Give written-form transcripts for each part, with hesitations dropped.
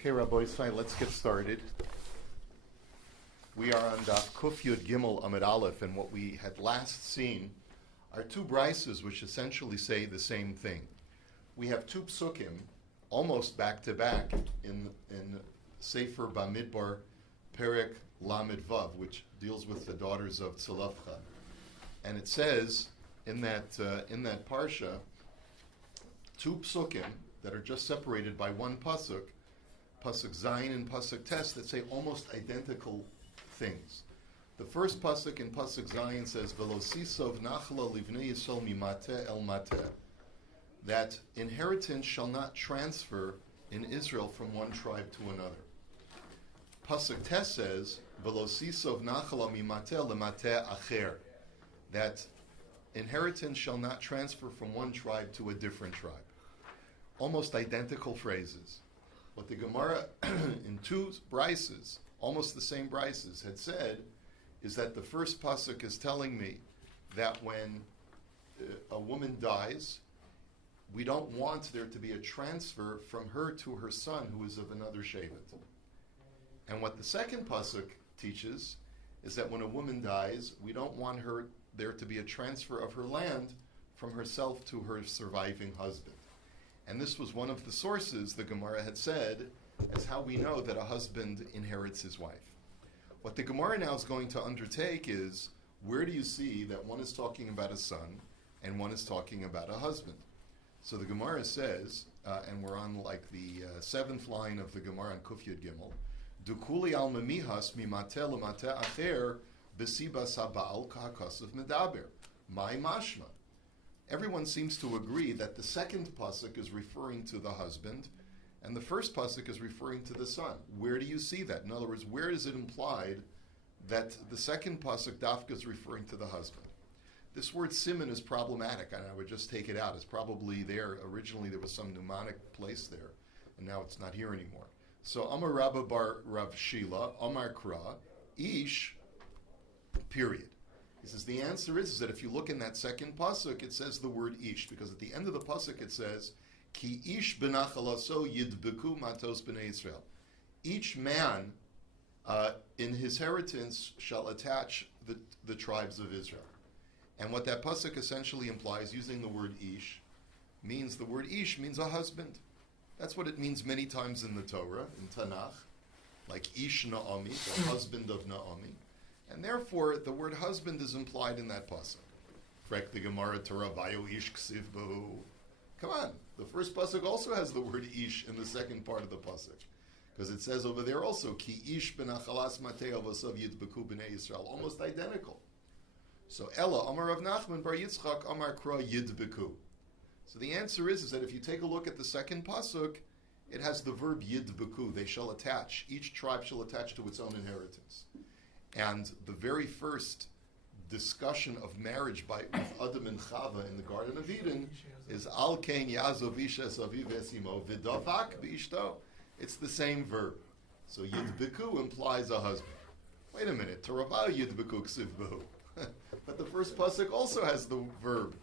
Okay, Rabbi Yisrael, let's get started. We are on Daf Kuf Yud Gimel Amid Aleph, and what we had last seen are two brises which essentially say the same thing. We have two psukim, almost back to back, in Sefer Bamidbar Perek Lamed Vav, which deals with the daughters of Tzalafcha, and it says in that parsha two psukim that are just separated by one pasuk, pasuk Zayin and pasuk Tes, that say almost identical things. The first pasuk in pasuk Zayin says, "Velo sisov nachla livnei Yisrael mimate el mate," that inheritance shall not transfer in Israel from one tribe to another. Pasuk Tes says, "Velo sisov nachla mimate lemate acher," that inheritance shall not transfer from one tribe to a different tribe. Almost identical phrases. What the Gemara in two brises, almost the same brises, had said is that the first pasuk is telling me that when a woman dies, we don't want there to be a transfer from her to her son who is of another shevet. And what the second pasuk teaches is that when a woman dies, we don't want there to be a transfer of her land from herself to her surviving husband. And this was one of the sources the Gemara had said as how we know that a husband inherits his wife. What the Gemara now is going to undertake is, where do you see that one is talking about a son and one is talking about a husband? So the Gemara says, and we're on like the seventh line of the Gemara on Kuf Yud Gimel, Dukuli al memihas mimate lemate acher b'siba sabal kahakasav medaber. My mashma. Everyone seems to agree that the second pasuk is referring to the husband, and the first pasuk is referring to the son. Where do you see that? In other words, where is it implied that the second pasuk dafka is referring to the husband? This word siman is problematic, and I would just take it out. It's probably there. Originally there was some mnemonic place there, and now it's not here anymore. So Amar Rabba bar Rav Shila, Amar Kra, Ish, period. He says the answer is that if you look in that second pasuk, it says the word ish, because at the end of the pasuk it says, Ki ish benachalaso yidbeku matos b'nei Yisrael. Each man in his inheritance shall attach the tribes of Israel. And what that pasuk essentially implies, using the word ish, means the word ish means a husband. That's what it means many times in the Torah, in Tanakh, like ish Naomi, the husband of Naomi. And therefore, the word husband is implied in that pasuk. Frek the Gemara Torah vayu ish ksiv bahu. Come on, the first pasuk also has the word ish in the second part of the pasuk, because it says over there also ki ish benachalas mateo v'sav yidbeku b'nei Yisrael, almost identical. So Ella Amar Rav Nachman bar Yitzchak Amar Kra yidbeku. So the answer is that if you take a look at the second pasuk, it has the verb yidbeku. They shall attach. Each tribe shall attach to its own inheritance. And the very first discussion of marriage with Adam and Chava in the Garden of Eden is Al Kain Yazov Isha Saviv Esimo Vidavak B'ishto. It's the same verb. So Yidbeku implies a husband. Wait a minute, Torah Yidbeku Ksiv Behu. But the first pasuk also has the verb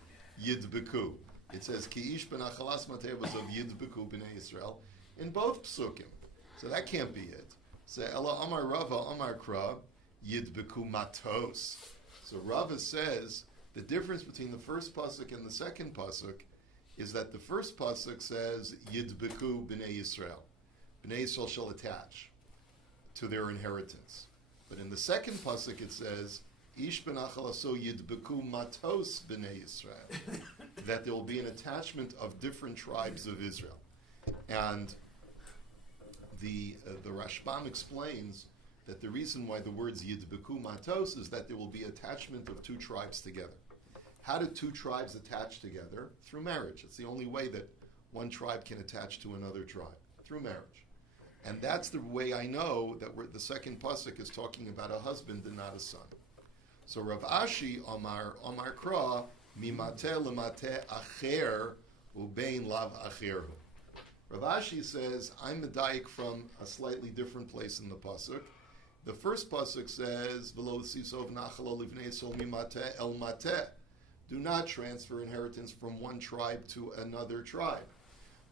Yidbeku. It says Ki Ish Ben Achalas Matevas of Yidbeku B'nei Yisrael in both psukim. So that can't be it. So Ella Amar Rava Amar Kra Yidbeku matos. So Rava says the difference between the first pasuk and the second pasuk is that the first pasuk says Yidbeku b'nei Yisrael. B'nei Yisrael shall attach to their inheritance. But in the second pasuk it says Ish benachalaso Yidbeku matos b'nei Yisrael. That there will be an attachment of different tribes of Israel. And the Rashbam explains that the reason why the words Yidbeku Matos is that there will be attachment of two tribes together. How do two tribes attach together? Through marriage. It's the only way that one tribe can attach to another tribe, through marriage. And that's the way I know that the second pasuk is talking about a husband and not a son. So Rav Ashi Omar Kra Mimate Lemate Acher Ubein Lav Acherhu. Rav Ashi says, I'm medayik from a slightly different place in the pasuk. The first pasuk says, "V'lo sisov nachala livnei Yisrael mimate el mate." Do not transfer inheritance from one tribe to another tribe.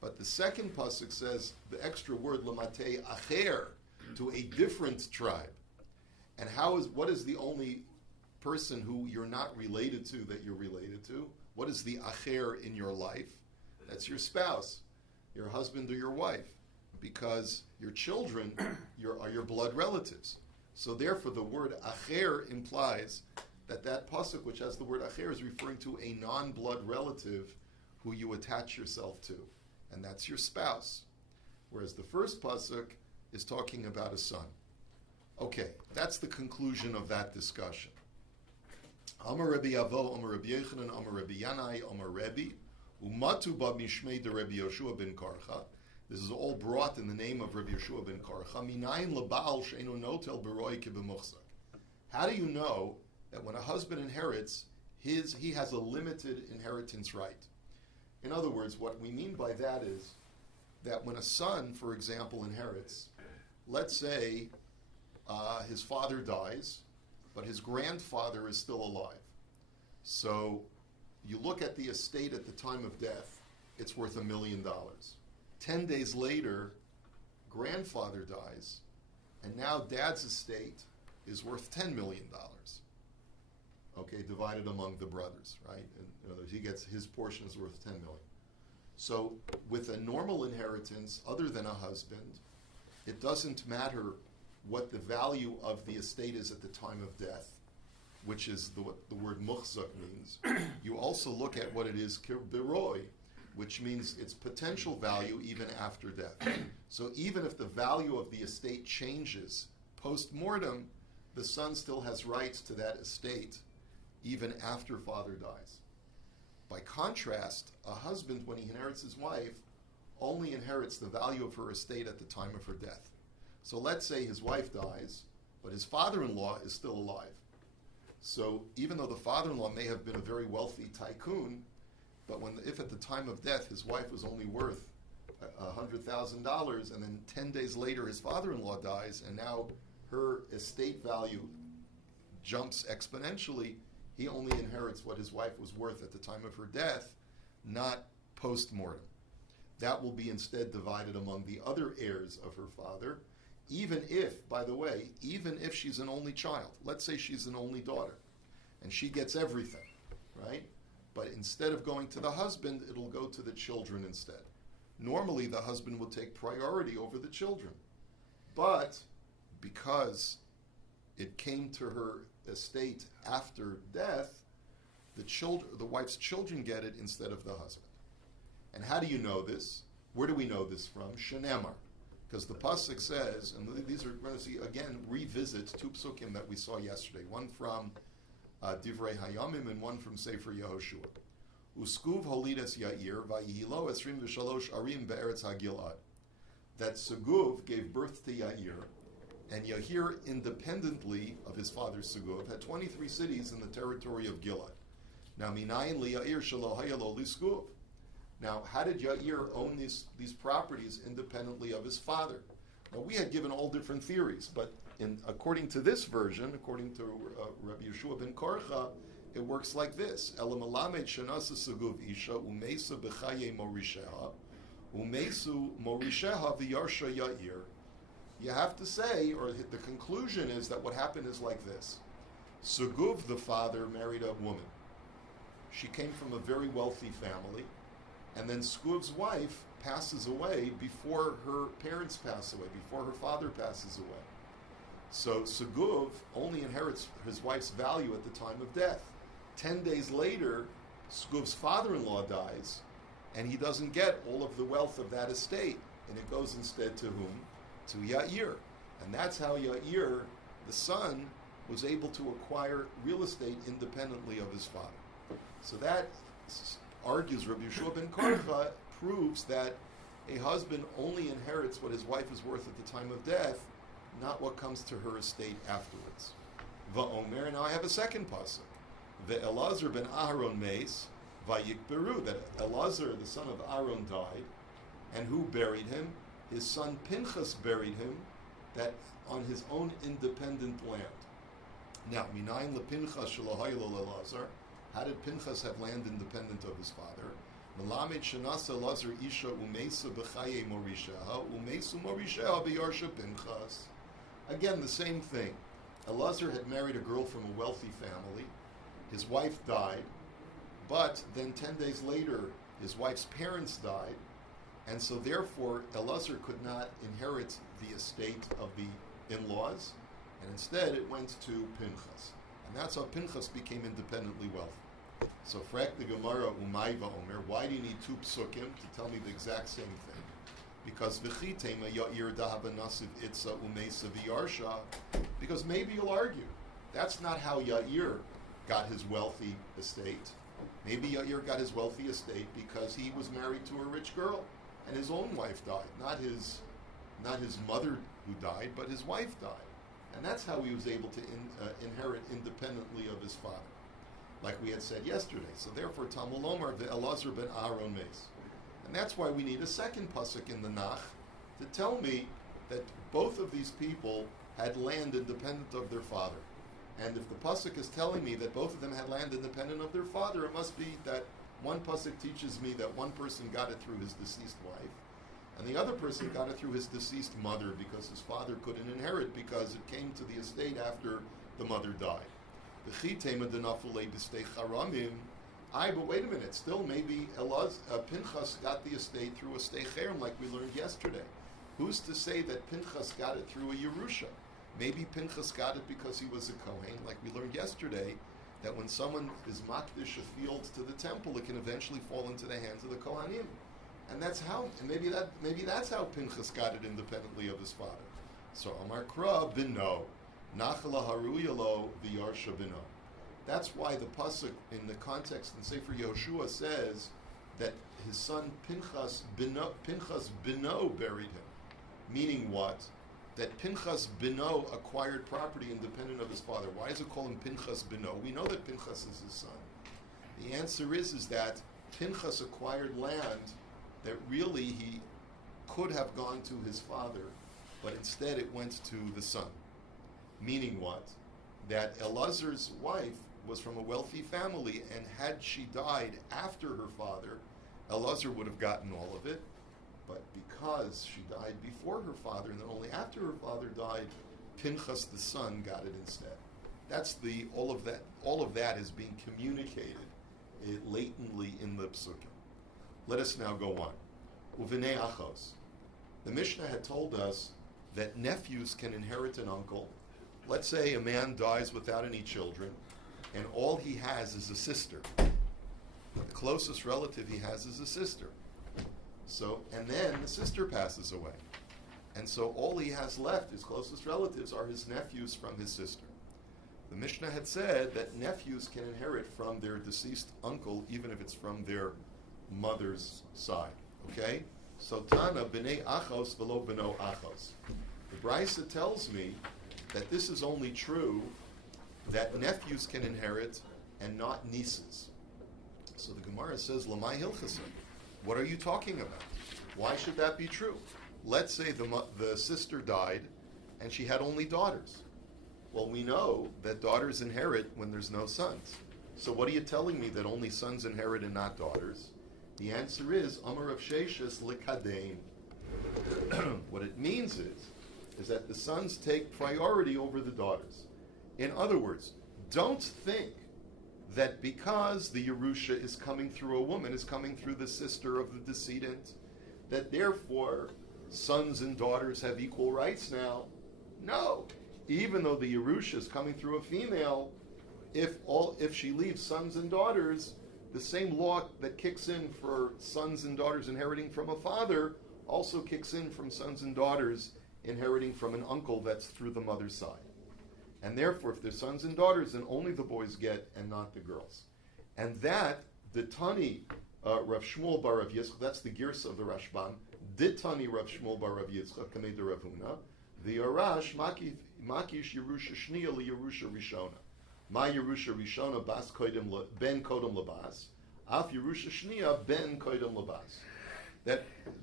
But the second pasuk says the extra word lamatei acher, to a different tribe. And what is the only person who you're not related to that you're related to? What is the acher in your life? That's your spouse, your husband or your wife, because your children are your blood relatives. So therefore the word acher implies that pasuk which has the word acher is referring to a non-blood relative who you attach yourself to, and that's your spouse. Whereas the first pasuk is talking about a son. Okay, that's the conclusion of that discussion. Amar Rabbi Avo, Amar Rabbi Yochanan, Amar Rabbi Yanai, Amar Rabbi, Umatu ba mishmei de Rabbi Yoshua ben Karcha. This is all brought in the name of Rabbi Yoshua ben Karcha. Minayin leba'al she'enu notel beroi kibemuchzak. How do you know that when a husband inherits, he has a limited inheritance right? In other words, what we mean by that is that when a son, for example, inherits, let's say his father dies, but his grandfather is still alive. So you look at the estate at the time of death, it's worth $1 million. 10 days later, grandfather dies, and now dad's estate is worth $10 million. Okay, divided among the brothers, right? In other words, his portion is worth $10 million. So with a normal inheritance, other than a husband, it doesn't matter what the value of the estate is at the time of death, which is what the word muchzak means. You also look at what it is kirberoi, which means its potential value even after death. So even if the value of the estate changes post-mortem, the son still has rights to that estate even after father dies. By contrast, a husband, when he inherits his wife, only inherits the value of her estate at the time of her death. So let's say his wife dies, but his father-in-law is still alive. So even though the father-in-law may have been a very wealthy tycoon, but if at the time of death his wife was only worth $100,000, and then 10 days later his father-in-law dies, and now her estate value jumps exponentially, he only inherits what his wife was worth at the time of her death, not post-mortem. That will be instead divided among the other heirs of her father, even if, by the way, even if she's an only child. Let's say she's an only daughter, and she gets everything, right? But instead of going to the husband, it'll go to the children instead. Normally, the husband would take priority over the children. But because it came to her estate after death, the wife's children get it instead of the husband. And how do you know this? Where do we know this from? Shenemar. Because the pasuk says, and these are, we're going to see again, revisit two psukim that we saw yesterday, one from Divrei Hayamim and one from Sefer Yehoshua. Uskuv holides Yair vayihilo esrim v'shalosh arim be'eretz hagilad. That Seguv gave birth to Yair, and Yair, independently of his father Seguv, had 23 cities in the territory of Gilad. Now, minayin li Yair shelo hayalo li Seguv. Now, how did Yair own these properties independently of his father? Now, we had given all different theories, but according to this version, according to Rabbi Yeshua ben Korcha, it works like this: Elam alamed shenasa Seguv isha umesa b'chaye morisheha umesu morisheha v'yarsha Yair. You have to say, or the conclusion is that what happened is like this: Seguv, the father, married a woman. She came from a very wealthy family. And then Seguv's wife passes away before her parents pass away, before her father passes away. So Seguv only inherits his wife's value at the time of death. 10 days later, Seguv's father-in-law dies, and he doesn't get all of the wealth of that estate. And it goes instead to whom? To Yair. And that's how Yair, the son, was able to acquire real estate independently of his father. So that argues Rabbi Yeshua ben Korcha, proves that a husband only inherits what his wife is worth at the time of death, not what comes to her estate afterwards. Va'omer, now I have a second pasuk. Ve'elazar ben Aharon meis, vayikberu, that Elazar, the son of Aaron, died, and who buried him? His son Pinchas buried him, that on his own independent land. Now, minayin lepinchas shelo haylo leLazar. How did Pinchas have land independent of his father? Melamed shenasa Elazar isha umesa b'chaye morisheha umesu morisheha b'yarsha Pinchas. Again, the same thing. Elazar had married a girl from a wealthy family. His wife died, but then 10 days later, his wife's parents died, and so therefore Elazar could not inherit the estate of the in-laws, and instead it went to Pinchas. And that's how Pinchas became independently wealthy. So frak the Gemara Umay Omer, why do you need two psukim to tell me the exact same thing? Because v'chitema ya'ir dahaba nasiv itza umesa v'yarsha. Because maybe you'll argue that's not how Ya'ir got his wealthy estate. Maybe Ya'ir got his wealthy estate because he was married to a rich girl, and his own wife died. Not his mother who died, but his wife died, and that's how he was able to inherit independently of his father, like we had said yesterday. So therefore, Talmud Lomar ve'Elazar ben Aaron Meis. And that's why we need a second pasuk in the Nach to tell me that both of these people had land independent of their father. And if the pasuk is telling me that both of them had land independent of their father, it must be that one pasuk teaches me that one person got it through his deceased wife, and the other person got it through his deceased mother because his father couldn't inherit because it came to the estate after the mother died. But wait a minute, still maybe Pinchas got the estate through a steicherem like we learned yesterday. Who's to say that Pinchas got it through a Yerusha? Maybe Pinchas got it because he was a Kohen, like we learned yesterday, that when someone is makdish a field to the temple, it can eventually fall into the hands of the Kohanim. And that's how, and maybe that's how Pinchas got it independently of his father. So Amar Kra bino, Nachala Haruyalo v'Yarsha bino. That's why the pasuk in the context in Sefer Yehoshua says that his son Pinchas bino buried him. Meaning what? That Pinchas bino acquired property independent of his father. Why does it call him Pinchas bino? We know that Pinchas is his son. The answer is that Pinchas acquired land that really he could have gone to his father, but instead it went to the son. Meaning what? That Elazar's wife was from a wealthy family, and had she died after her father, Elazar would have gotten all of it. But because she died before her father, and then only after her father died, Pinchas the son got it instead. That's all of that is being communicated latently in the psukim. Let us now go on. Uvinei achos. The Mishnah had told us that nephews can inherit an uncle. Let's say a man dies without any children, and all he has is a sister. The closest relative he has is a sister. So, and then the sister passes away. And so all he has left, his closest relatives, are his nephews from his sister. The Mishnah had said that nephews can inherit from their deceased uncle, even if it's from their mother's side. Okay? So Tana, b'nei achos v'lo b'no achos. The Brisa tells me that this is only true that nephews can inherit and not nieces. So the Gemara says, Lamai hilchasa. What are you talking about? Why should that be true? Let's say the sister died and she had only daughters. Well, we know that daughters inherit when there's no sons. So what are you telling me, that only sons inherit and not daughters? The answer is, Amar of Sheshis likadein. What it means is that the sons take priority over the daughters. In other words, don't think that because the Yerusha is coming through a woman, is coming through the sister of the decedent, that therefore sons and daughters have equal rights now. No. Even though the Yerusha is coming through a female, if she leaves sons and daughters, the same law that kicks in for sons and daughters inheriting from a father also kicks in from sons and daughters inheriting from an uncle that's through the mother's side. And therefore, if there's sons and daughters, then only the boys get and not the girls. And that, the Tani Rav Shmuel bar Rav Yitzchak, that's the Girsa of the Rashban, Ditani Rav Shmuel bar Rav Yitzchak, Kamei de Rav Huna, the Arash, Makish Yerusha Shniya li Yerusha Rishona. Ma Yerusha Rishona bas koidem ben kodem labas, af Yerusha Shniya ben koidem labas.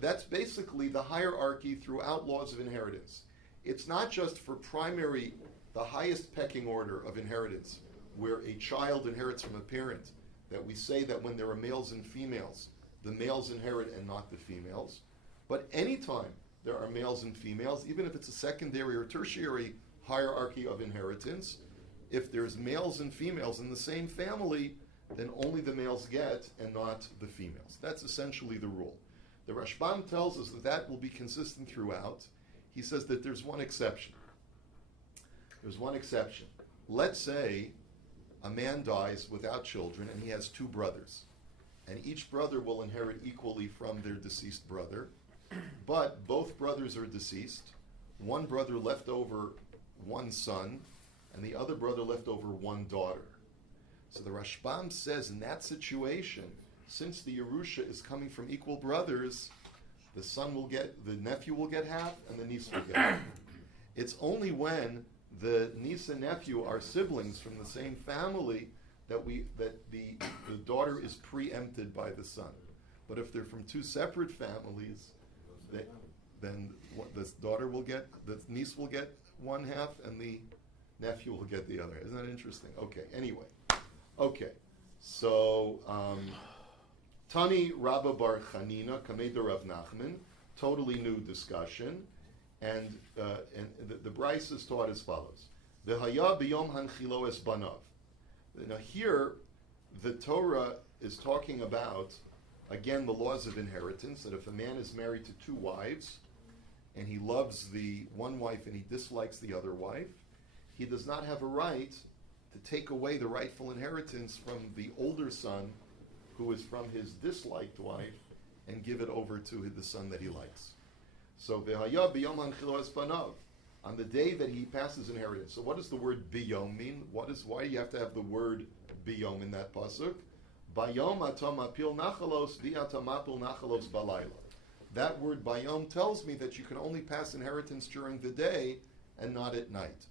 That's basically the hierarchy throughout laws of inheritance. It's not just for primary, the highest pecking order of inheritance, where a child inherits from a parent, that we say that when there are males and females, the males inherit and not the females. But anytime there are males and females, even if it's a secondary or tertiary hierarchy of inheritance, if there's males and females in the same family, then only the males get and not the females. That's essentially the rule. The Rashbam tells us that that will be consistent throughout. He says that there's one exception. There's one exception. Let's say a man dies without children and he has two brothers. And each brother will inherit equally from their deceased brother. But both brothers are deceased. One brother left over one son, and the other brother left over one daughter. So the Rashbam says in that situation, since the Yerusha is coming from equal brothers, the nephew will get half, and the niece will get half. It's only when the niece and nephew are siblings from the same family that the daughter is preempted by the son. But if they're from two separate families, then the niece will get one half, and the nephew will get the other. Isn't that interesting? Okay. Anyway, so Tani Rabba Bar Chanina Kameda Rav Nachman, totally new discussion, and the Bryce is taught as follows: V'haya b'yom hanchilo es banav. Now here, the Torah is talking about, again, the laws of inheritance, that if a man is married to two wives, and he loves the one wife and he dislikes the other wife, he does not have a right to take away the rightful inheritance from the older son, who is from his disliked wife, and give it over to the son that he likes. So, V'haya b'yom hanchilo es banav, on the day that he passes inheritance. So what does the word biyom mean? Why do you have to have the word biyom in that pasuk? Bayom atam apil nachalos v'atam apil nachalos balayla. That word bayom tells me that you can only pass inheritance during the day and not at night,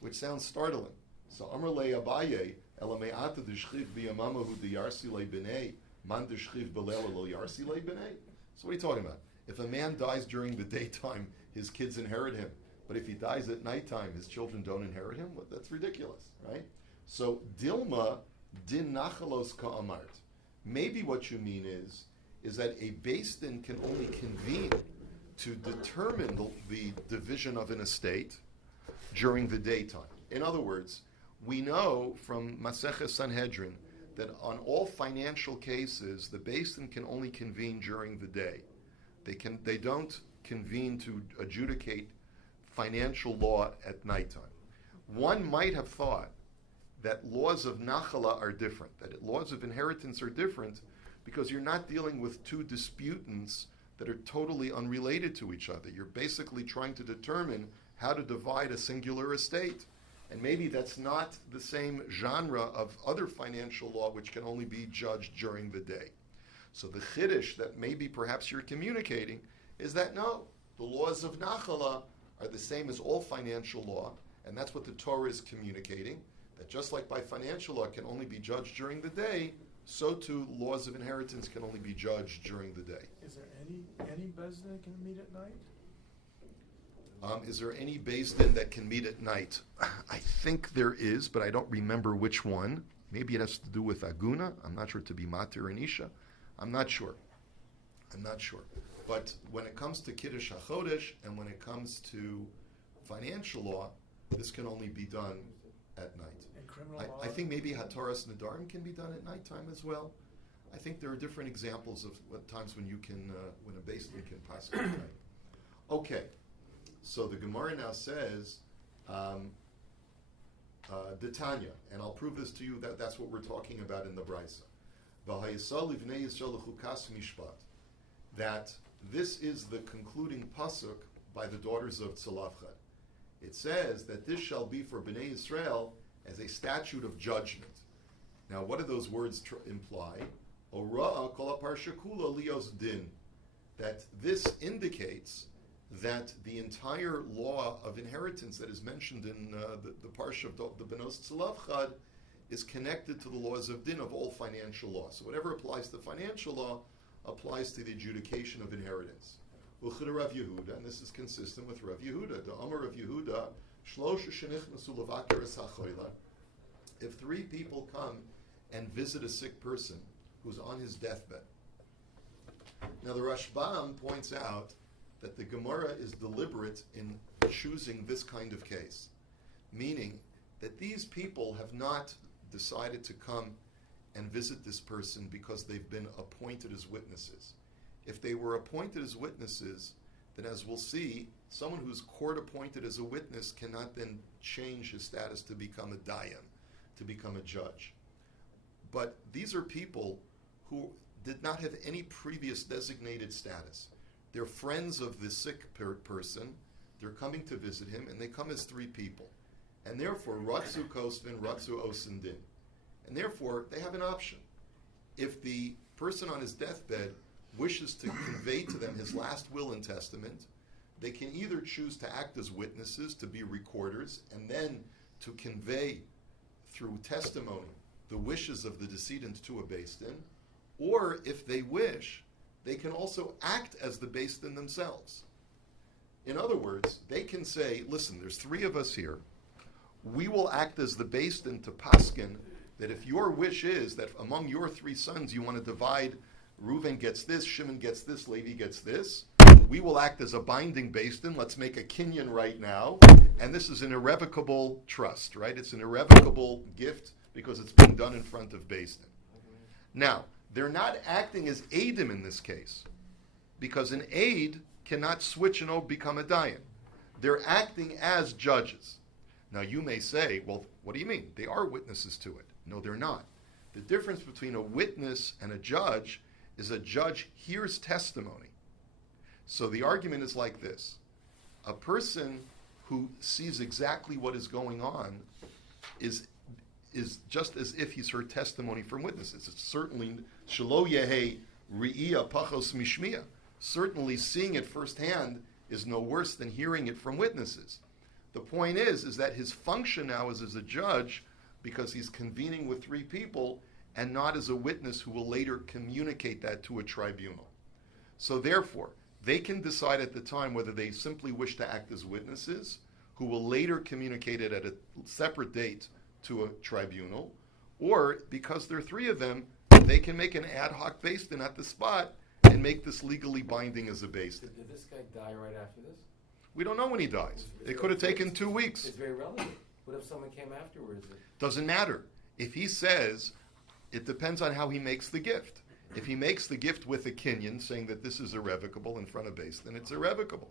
which sounds startling. So Amar le Abaye, elamei ata d'shchiv b'yamamahu d'yarsi le b'nei, man d'shchiv b'leila lo yarsi le b'nei. So what are you talking about? If a man dies during the daytime, his kids inherit him. But if he dies at nighttime, his children don't inherit him? Well, that's ridiculous, right? So, Dilma din nachalos ka'amart. Maybe what you mean is that a Beis Din can only convene to determine the division of an estate during the daytime. In other words, we know from Maseches Sanhedrin that on all financial cases, the Beis Din can only convene during the day. They don't convene to adjudicate financial law at nighttime. One might have thought that laws of nachala are different, that laws of inheritance are different because you're not dealing with two disputants that are totally unrelated to each other. You're basically trying to determine how to divide a singular estate. And maybe that's not the same genre of other financial law which can only be judged during the day. So the chiddush that maybe perhaps you're communicating is that no, the laws of nachala are the same as all financial law, and that's what the Torah is communicating, that just like by financial law can only be judged during the day, so too laws of inheritance can only be judged during the day. Is there any Beis Din that can meet at night? Is there any Beis Din that can meet at night? I think there is, but I don't remember which one. Maybe it has to do with Aguna. I'm not sure, to be Matir and Isha. I'm not sure. But when it comes to Kiddush HaChodesh and when it comes to financial law, this can only be done at night. And criminal law? I think maybe Hataras Nadarim can be done at nighttime as well. I think there are different examples of times when you can, when a Beis Din can pass at night. Okay, so the Gemara now says, Detanya, and I'll prove this to you that that's what we're talking about in the Brisa. That this is the concluding pasuk by the daughters of Tzalafchad. It says that this shall be for Bnei Yisrael as a statute of judgment. Now, what do those words imply? Ora kol parsha kula lios din. That this indicates that the entire law of inheritance that is mentioned in the parsha of the Benos Tzalafchad is connected to the laws of din of all financial law. So whatever applies to financial law applies to the adjudication of inheritance. Uchid Rav Yehuda, and this is consistent with Rav Yehuda. The Amar of Yehuda, Shlosha shenichnasu levaker es hachoila. If three people come and visit a sick person who's on his deathbed, Now the Rashbam points out that the Gemara is deliberate in choosing this kind of case, meaning that these people have not decided to come and visit this person because they've been appointed as witnesses. If they were appointed as witnesses, then as we'll see, someone who's court appointed as a witness cannot then change his status to become a dayan, to become a judge. But these are people who did not have any previous designated status. They're friends of the sick person, they're coming to visit him, and they come as three people. And therefore, Ratzu Kosvin, Ratzu Osindin. And therefore, they have an option. If the person on his deathbed wishes to convey to them his last will and testament, they can either choose to act as witnesses, to be recorders, and then to convey through testimony the wishes of the decedent to a Beis Din, or if they wish, they can also act as the Beis Din themselves. In other words, they can say, listen, there's three of us here. We will act as the Beis Din to paskin that if your wish is that among your three sons you want to divide, Reuven gets this, Shimon gets this, Levi gets this, we will act as a binding Beis Din. Let's make a kinyan right now. And this is an irrevocable trust, right? It's an irrevocable gift because it's being done in front of Beis Din. Now, they're not acting as aidim in this case, because an aid cannot switch and become a dayan. They're acting as judges. Now you may say, well, what do you mean? They are witnesses to it. No, they're not. The difference between a witness and a judge is a judge hears testimony. So the argument is like this. A person who sees exactly what is going on is just as if he's heard testimony from witnesses. It's certainly shelo yehe ri'iyah pachos mishmiya. Certainly seeing it firsthand is no worse than hearing it from witnesses. The point is that his function now is as a judge because he's convening with three people and not as a witness who will later communicate that to a tribunal. So therefore, they can decide at the time whether they simply wish to act as witnesses who will later communicate it at a separate date to a tribunal, or because there are three of them, they can make an ad hoc Beis Din at the spot and make this legally binding as a Beis Din. Did this guy die right after this? We don't know when he dies. It could have taken 2 weeks. It's very relevant. What if someone came afterwards? Doesn't matter. If he says, it depends on how he makes the gift. If he makes the gift with a kinyan, saying that this is irrevocable in front of Beis Din, it's irrevocable,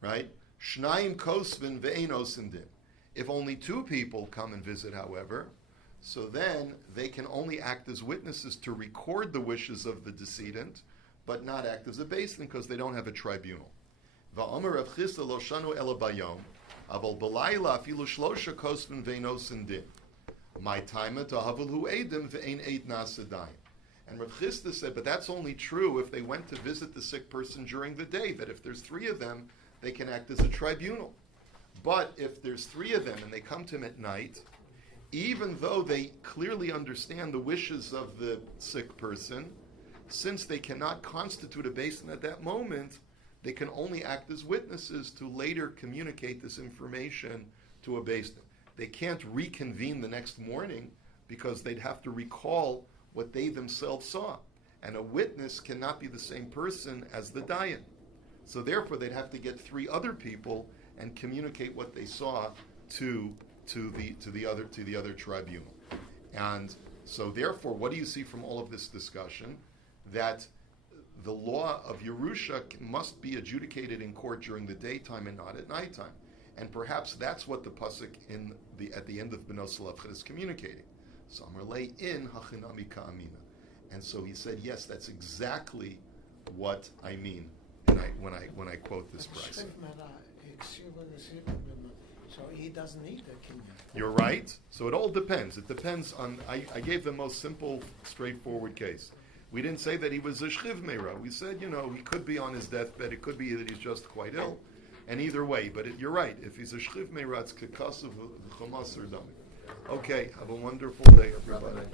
right? Shnayim kosvin ve'ein osindin. If only 2 people come and visit, however, so then they can only act as witnesses to record the wishes of the decedent, but not act as a Beis Din because they don't have a tribunal. Va'omer Rav Chisda lo shanu ela bayom, aval b'layla afilu shlosha kosvin ve'ein osindin. My time to havulu edim ve'ein eid nasadayim. And Rav Chisda said, but that's only true if they went to visit the sick person during the day, that if there's 3 of them, they can act as a tribunal. But if there's 3 of them and they come to him at night, even though they clearly understand the wishes of the sick person, since they cannot constitute a Beis Din at that moment, they can only act as witnesses to later communicate this information to a Beis Din. They can't reconvene the next morning because they'd have to recall what they themselves saw. And a witness cannot be the same person as the dayan. So therefore they'd have to get 3 other people and communicate what they saw to the other tribunal. And so therefore, what do you see from all of this discussion? That the law of Yerusha must be adjudicated in court during the daytime and not at nighttime. And perhaps that's what the pasuk at the end of Benos Lavchet is communicating. So Amarlei in Hachinami Ka'amina. And so he said, yes, that's exactly what I mean when I quote this price. So he doesn't need the kinyan. You're right. So it all depends. It depends on, I gave the most simple, straightforward case. We didn't say that he was a shchiv meira. We said, he could be on his deathbed. It could be that he's just quite ill. And either way, but you're right. If he's a shchiv meira, it's kekasav v'chomas or dami. Okay, have a wonderful day, everybody.